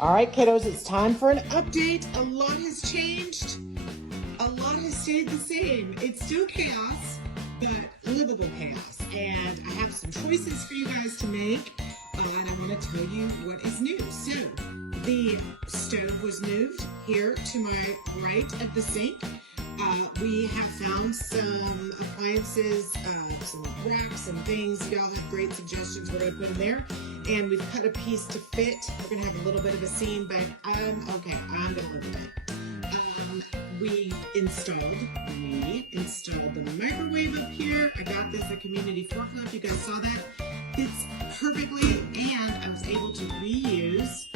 All right, kiddos, it's time for an update. A lot has changed. A lot has stayed the same. It's still chaos, but livable chaos. And I have some choices for you guys to make, and I want to tell you what is new. So, the stove was moved here to my right of the sink. We have found some appliances, some racks and things. Y'all have great suggestions we're going to put in there. And we've cut a piece to fit. We're going to have a little bit of a seam, but okay. I'm going to live with it. We installed the microwave up here. I got this at Community Forklift. You guys saw that. Fits perfectly, and I was able to reuse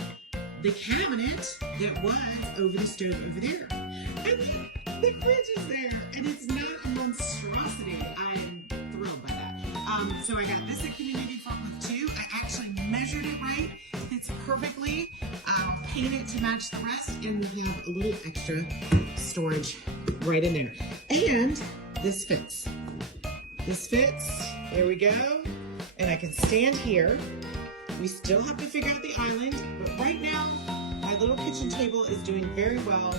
the cabinet that was over the stove over there. And then the fridge is there, and it's not a monstrosity. I'm thrilled by that. So I got this at Community Forklift too. I actually measured it right. Fits perfectly. Painted to match the rest, and we have a little extra storage right in there. And this fits. This fits. There we go. And I can stand here. We still have to figure out the island, but right now, my little kitchen table is doing very well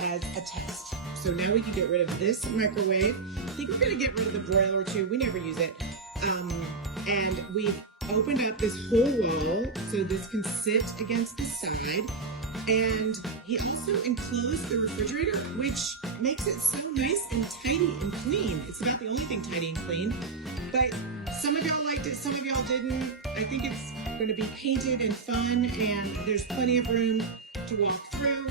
as a test. So now we can get rid of this microwave. I think we're gonna get rid of the broiler too. We never use it. And we've opened up this whole wall so this can sit against the side. And he also enclosed the refrigerator, which makes it so nice and tidy and clean. It's about the only thing tidy and clean. But some of y'all liked it, some of y'all didn't. I think it's going to be painted and fun, and there's plenty of room to walk through.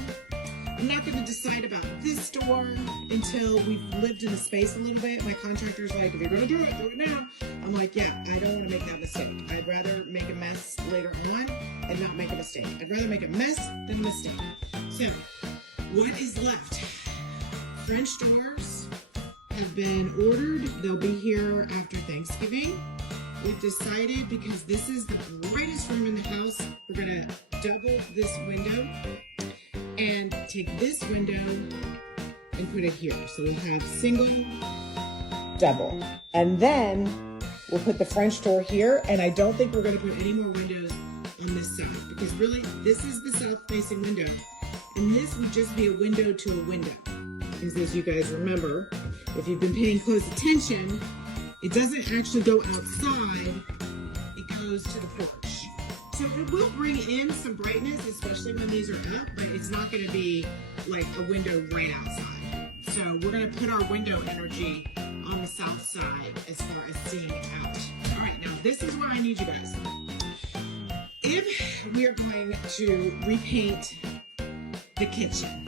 I'm not going to decide about this door until we've lived in the space a little bit. My contractor's like, if you're going to do it now. I'm like, yeah, I don't want to make that mistake. I'd rather make a mess later on and not make a mistake. I'd rather make a mess than a mistake. So, what is left? French doors have been ordered. They'll be here after Thanksgiving. We've decided, because this is the brightest room in the house, we're going to double this window and take this window and put it here. So we'll have single, double. And then we'll put the French door here, and I don't think we're going to put any more windows on this side, because really, this is the south-facing window. And this would just be a window to a window. Because as you guys remember, if you've been paying close attention, it doesn't actually go outside, it goes to the porch. So it will bring in some brightness, especially when these are up, but it's not going to be like a window right outside. So we're going to put our window energy on the south side as far as seeing out. All right, now this is where I need you guys. If we are going to repaint the kitchen,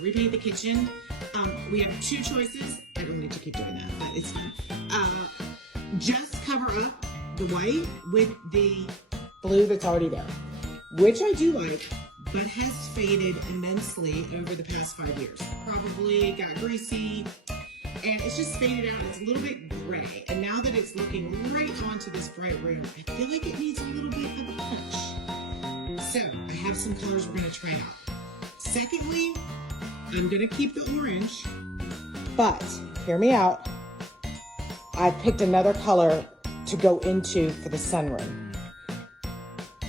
repaint the kitchen. We have two choices. I don't need to keep doing that, but it's fine. Just cover up the white with the blue that's already there, which I do like, but has faded immensely over the past 5 years. Probably got greasy, and it's just faded out. It's a little bit gray, and now that it's looking right onto this bright room, I feel like it needs a little bit of a punch. So I have some colors we're gonna try out. Secondly, I'm gonna keep the orange, but hear me out. I picked another color to go into for the sunroom.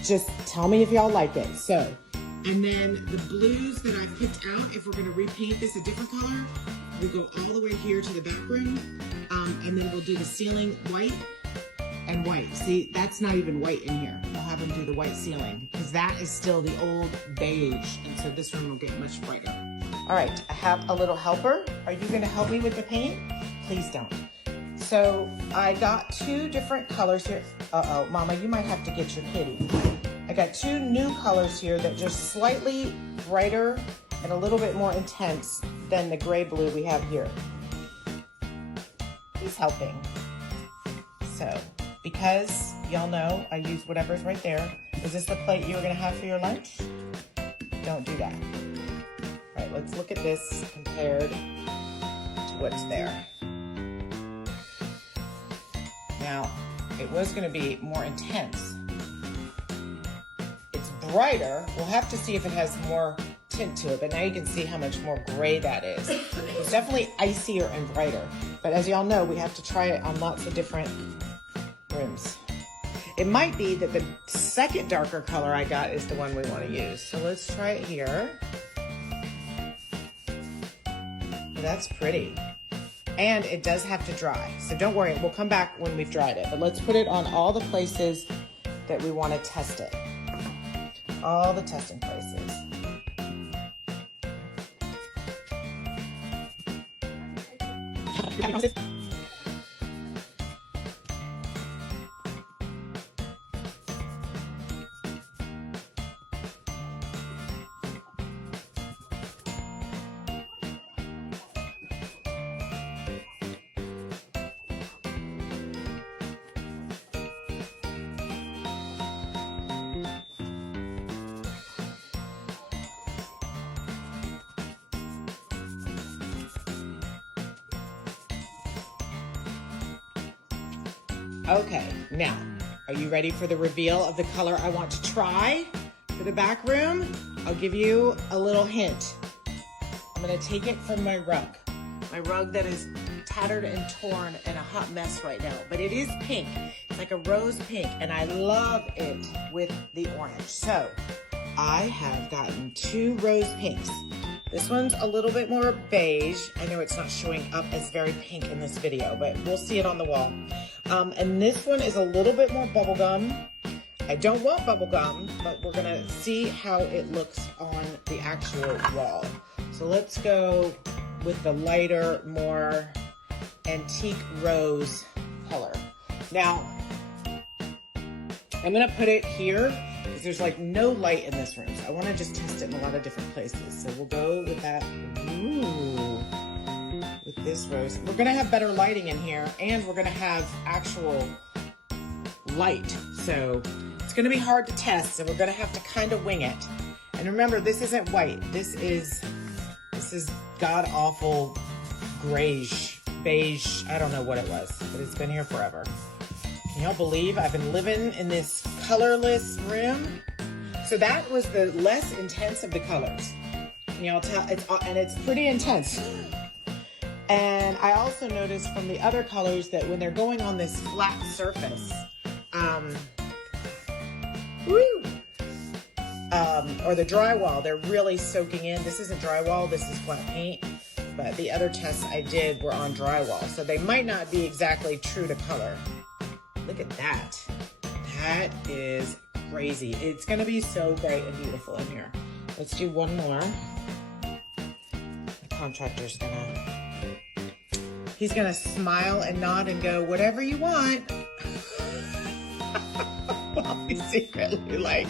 Just tell me if y'all like it. So, and then the blues that I picked out, if we're gonna repaint this a different color, we'll go all the way here to the back room, and then we'll do the ceiling white and white. See, that's not even white in here. We'll have them do the white ceiling, because that is still the old beige, and so this room will get much brighter. All right, I have a little helper. Are you gonna help me with the paint? Please don't. So I got two different colors here. Uh-oh, Mama, you might have to get your kitty. I got two new colors here that are just slightly brighter and a little bit more intense than the gray blue we have here. He's helping. So, because y'all know I use whatever's right there. Is this the plate you were gonna have for your lunch? Don't do that. All right, let's look at this compared to what's there. Now, it was gonna be more intense. It's brighter. We'll have to see if it has more tint to it, but now you can see how much more gray that is. It's definitely icier and brighter. But as y'all know, we have to try it on lots of different rooms. It might be that the second darker color I got is the one we want to use. So let's try it here. That's pretty. And it does have to dry. So don't worry, we'll come back when we've dried it. But let's put it on all the places that we want to test it. All the testing places. Okay, now, are you ready for the reveal of the color I want to try for the back room? I'll give you a little hint. I'm gonna take it from my rug that is tattered and torn and a hot mess right now, but it is pink. It's like a rose pink, and I love it with the orange. So, I have gotten 2 rose pinks. This one's a little bit more beige. I know it's not showing up as very pink in this video, but we'll see it on the wall. And this one is a little bit more bubblegum. I don't want bubblegum, but we're gonna see how it looks on the actual wall. So let's go with the lighter, more antique rose color. Now, I'm gonna put it here because there's like no light in this room. So I wanna just test it in a lot of different places. So we'll go with that, with this rose. We're gonna have better lighting in here, and we're gonna have actual light. So it's gonna be hard to test, so we're gonna have to kind of wing it. And remember, this isn't white. This is god-awful grayish, beige, I don't know what it was, but it's been here forever. Can y'all believe I've been living in this colorless room? So that was the less intense of the colors. And y'all tell, it's pretty intense. And I also noticed from the other colors that when they're going on this flat surface, or the drywall, they're really soaking in. This isn't drywall, this is flat paint, but the other tests I did were on drywall, so they might not be exactly true to color. Look at that. That is crazy. It's gonna be so bright and beautiful in here. Let's do one more. The contractor's he's gonna smile and nod and go, whatever you want. I'll be secretly like,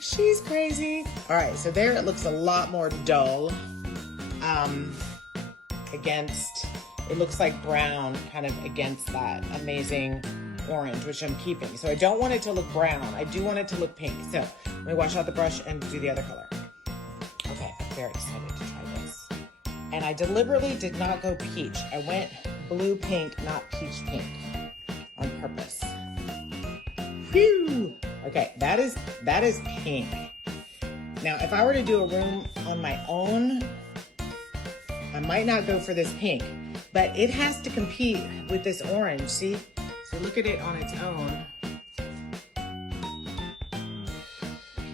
she's crazy. All right, so there it looks a lot more dull. It looks like brown kind of against that amazing orange, which I'm keeping. So I don't want it to look brown. I do want it to look pink. So let me wash out the brush and do the other color. Okay, I'm very excited to try this. And I deliberately did not go peach. I went blue pink, not peach pink on purpose. Whew. Okay, that is pink. Now, if I were to do a room on my own, I might not go for this pink, but it has to compete with this orange, see? So look at it on its own.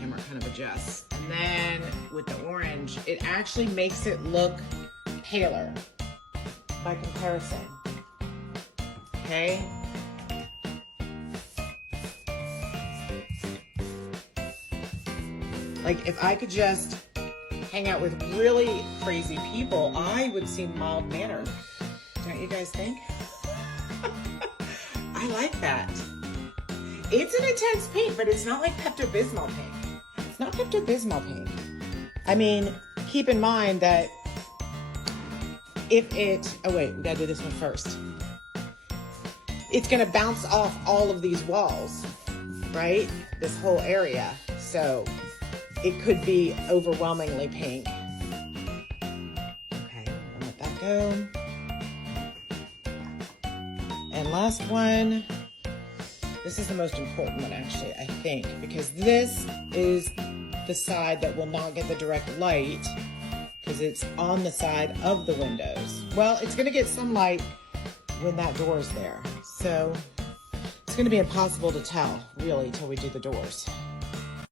Camera kind of adjusts. And then with the orange, it actually makes it look paler by comparison. Okay? Like, if I could just hang out with really crazy people, I would seem mild-mannered. Don't you guys think? I like that. It's an intense pink, but it's not like Pepto-Bismol pink. It's not Pepto-Bismol pink. I mean, keep in mind that oh wait, we gotta do this one first. It's gonna bounce off all of these walls, right? This whole area. So it could be overwhelmingly pink. Okay, I'll let that go. And last one, this is the most important one actually, I think, because this is the side that will not get the direct light because it's on the side of the windows. Well, it's gonna get some light when that door is there. So it's It's going to be impossible to tell, really, till we do the doors.